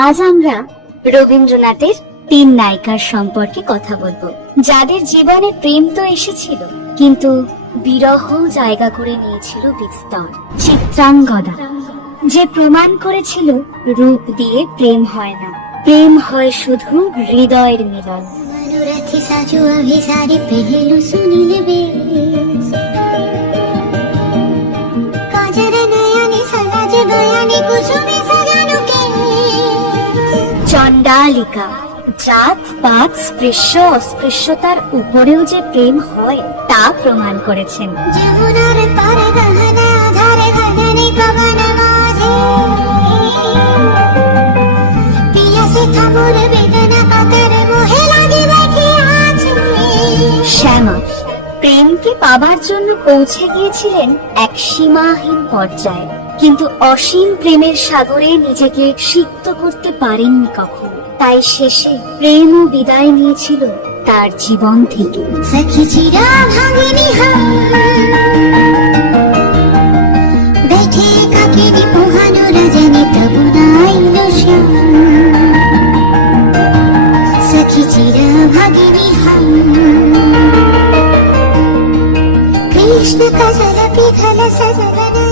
আজ আমরা রবীন্দ্রনাথের 3 নায়িকার সম্পর্কে কথা বলবো, যাদের জীবনে প্রেম তো এসেছিল, কিন্তু বিরহ জায়গা করে নিয়েছিল বিস্তর। চিত্রাঙ্গদা, যে প্রমাণ করেছিল রূপ দিয়ে প্রেম হয় না, প্রেম হয় শুধু হৃদয়ের মিলন। চণ্ডালিকা, জাত পাত স্পৃশ্য অস্পৃশ্যতার উপরেও যে প্রেম হয় তা প্রমাণ করেছেন। শ্যামা প্রেমকে পাবার জন্য পৌঁছে গিয়েছিলেন এক সীমাহীন পর্যায়ে, কিন্তু অসীম প্রেমের সাগরে নিজেকে সিক্ত করতে পারেননি কখনো। তাই শেষে প্রেমও বিদায় নিয়েছিল তার জীবন থেকে। कृष्ण का जल पिघल सजल